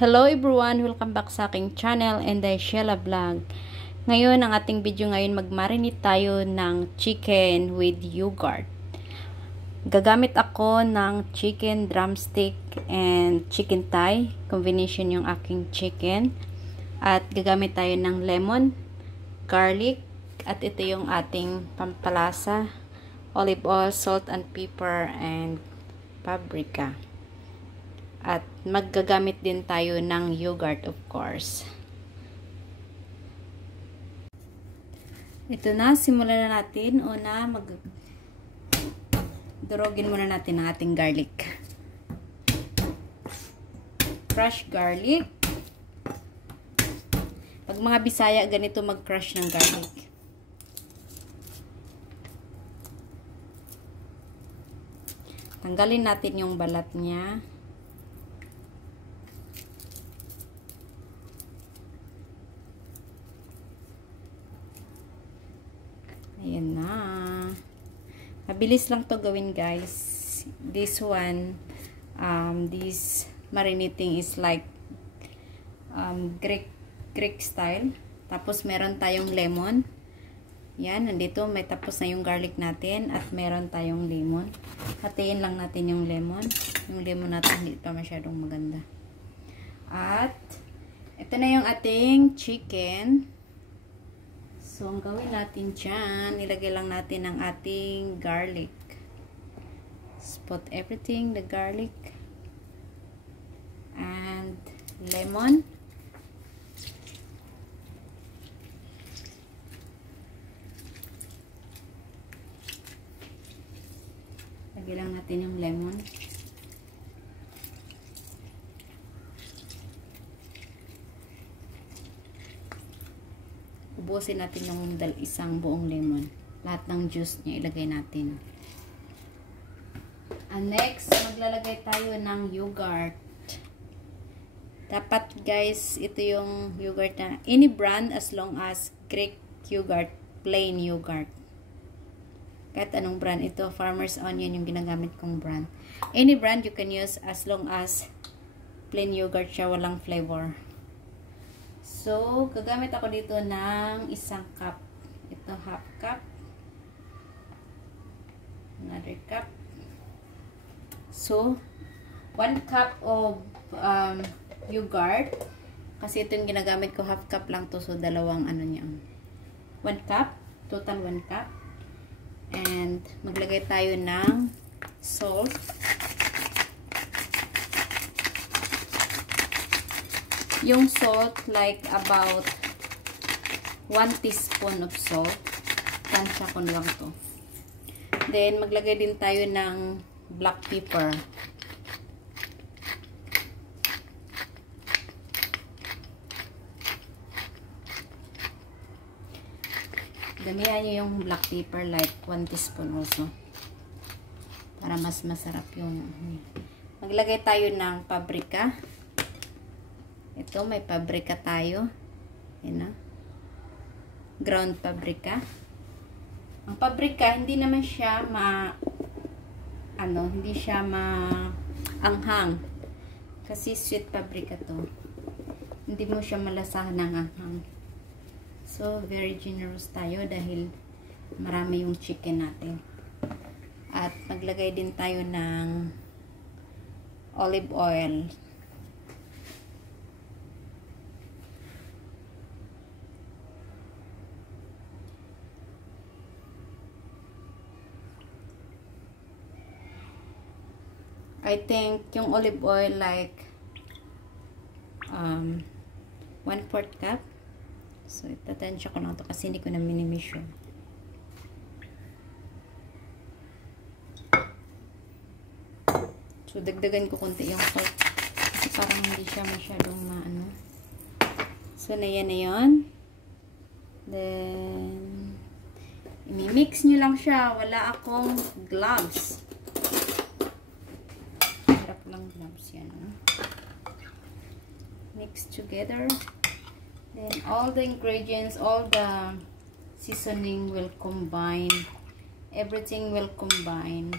Hello everyone! Welcome back sa aking channel and Sheila Vlog. Ngayon, ang ating video ngayon, mag-marinate tayo ng chicken with yogurt. Gagamit ako ng chicken drumstick and chicken thigh. Combination yung aking chicken. At gagamit tayo ng lemon, garlic, at ito yung ating pampalasa, olive oil, salt and pepper, and paprika. At maggagamit din tayo ng yogurt, of course. Ito na, simulan na natin. Una, durugin muna natin ang ating garlic. Crush garlic. Pag mga Bisaya, ganito mag-crush ng garlic. Tanggalin natin yung balat niya. Ayan na. Mabilis lang to gawin, guys. This one, this marinating is like Greek style. Tapos meron tayong lemon. Yan, nandito may tapos na yung garlic natin at meron tayong lemon. Hatiin lang natin yung lemon. Yung lemon natin hindi pa masyadong maganda. At ito na yung ating chicken. So, ang gawin natin dyan, nilagay lang natin ang ating garlic. Spot everything, the garlic and lemon. Lagay lang natin yung lemon. Ubusin natin ng isang buong lemon. Lahat ng juice niya ilagay natin. And next, maglalagay tayo ng yogurt. Dapat, guys, ito yung yogurt na any brand as long as Greek yogurt, plain yogurt. Kahit anong brand. Ito, Farmer's Onion yung ginagamit kong brand. Any brand you can use as long as plain yogurt siya, walang flavor. So, gagamit ako dito ng isang cup. Ito, half cup. Another cup. So, 1 cup of yogurt. Kasi ito yung ginagamit ko, half cup lang to. So, dalawang ano niya. 1 cup. Total 1 cup. And, maglagay tayo ng salt. Yung salt, like about 1 teaspoon of salt. Tansya ko lang to. Then, maglagay din tayo ng black pepper. Damihan nyo yung black pepper, like 1 teaspoon also. Para mas masarap yung... Maglagay tayo ng paprika. Ito, may paprika tayo. Yan na. Ground paprika. Ang paprika, hindi naman siya hindi siya anghang. Kasi sweet paprika to. Hindi mo siya malasahan ng anghang. So, very generous tayo dahil marami yung chicken natin. At maglagay din tayo ng olive oil. I think yung olive oil like 1/4 cup. So, itatansya ko lang ito kasi hindi ko na minimeasure. So, dagdagan ko konti yung salt kasi parang hindi siya masyadong maano. So, na yan na yun. Then, imimix nyo lang siya. Wala akong gloves. Mix together. Then all the ingredients, all the seasoning will combine. Everything will combine.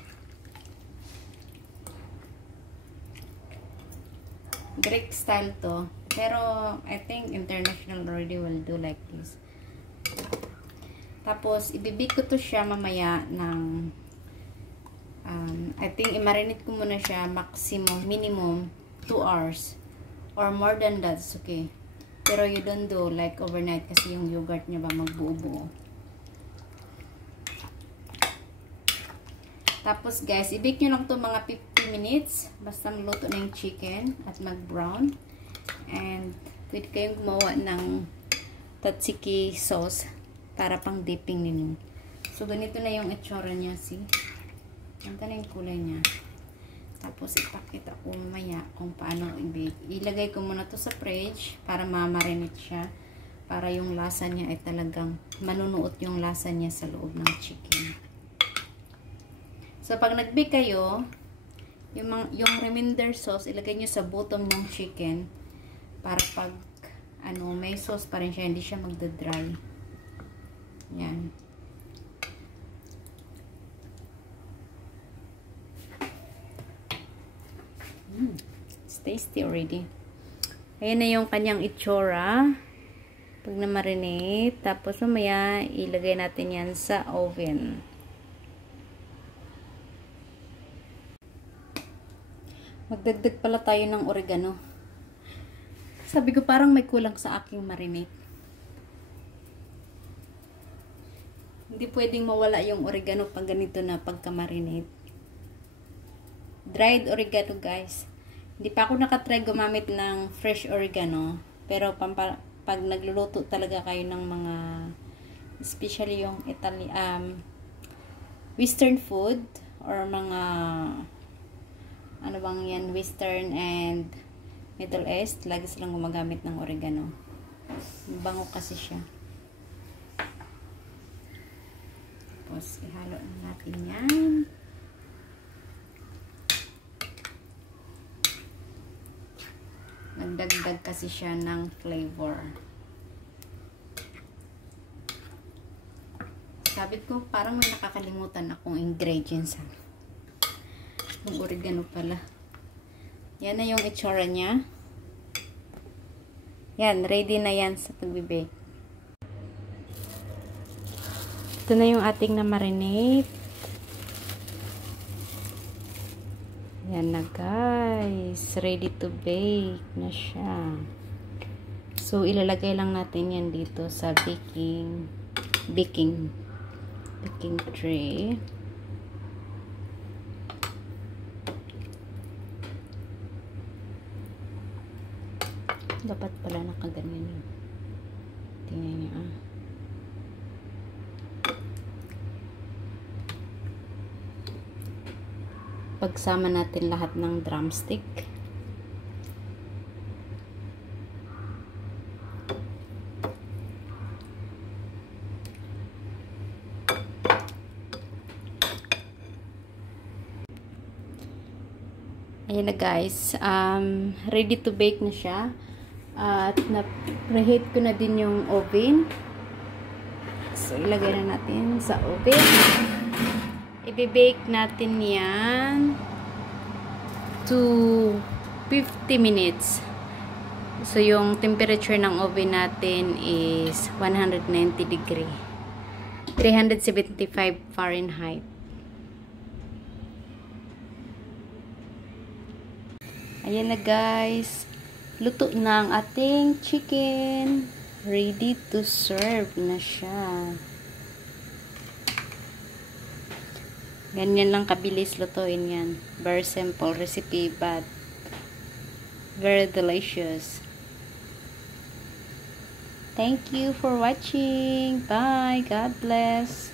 Greek style to. Pero, I think international already will do like this. Tapos, ibibig ko to siya mamaya ng, I think, i-marinate ko muna siya minimum 2 hours. Or more than that, it's okay. Pero you don't do like overnight kasi yung yogurt niya ba magbuo-buo. Tapos, guys, i-bake nyo lang to mga 50 minutes. Basta maluto na yung chicken at mag-brown. And, pwede kayong gumawa ng tzatziki sauce para pang dipping ninyo. So, ganito na yung itsura niya, see? Ganda na yung kulay niya. Tapos, ipakita ko mamaya kung paano i-bake. Ilagay ko muna to sa fridge para ma-marinate siya. Para yung lasa niya ay talagang manunuot yung lasa niya sa loob ng chicken. So, pag nag-bake kayo, yung remainder sauce, ilagay nyo sa bottom ng chicken. Para pag, may sauce pa rin siya, hindi siya magda-dry. Yan. It's tasty already. Ayan na yung kanyang itsura. Pag na-marinate. Tapos, mamaya, ilagay natin yan sa oven. Magdagdag pala tayo ng oregano. Sabi ko parang may kulang sa aking marinate. Hindi pwedeng mawala yung oregano pag ganito na pagka-marinate. Dried oregano, guys. Hindi pa ako nakatry gumamit ng fresh oregano. Pero pag nagluluto talaga kayo ng mga, especially yung Western food or mga Western and Middle East, lagi silang gumagamit ng oregano. Bango kasi siya. Tapos, ihalo natin yan. Nagdagdag kasi siya ng flavor. Sabi ko, parang may nakakalimutan akong ingredients. Yung oregano pala. Yan na yung itsura niya. Yan, ready na yan sa pagbibake. Ito na yung ating na-marinate. Yan na, guys. Ready to bake na siya. So, ilalagay lang natin yan dito sa baking tray. Dapat pala nakaganyan yun. Tingnan niyo, Pagsama natin lahat ng drumstick. Ayan na, guys. Ready to bake na siya. At na-preheat ko na din yung oven. So, ilagay na natin sa oven. I-bake natin yan to 50 minutes. So, yung temperature ng oven natin is 190 degree. 375 Fahrenheit. Ayan na, guys. Luto na ang ating chicken. Ready to serve na siya. Ganyan lang kabilis lutuin yan. Very simple recipe but very delicious. Thank you for watching. Bye. God bless.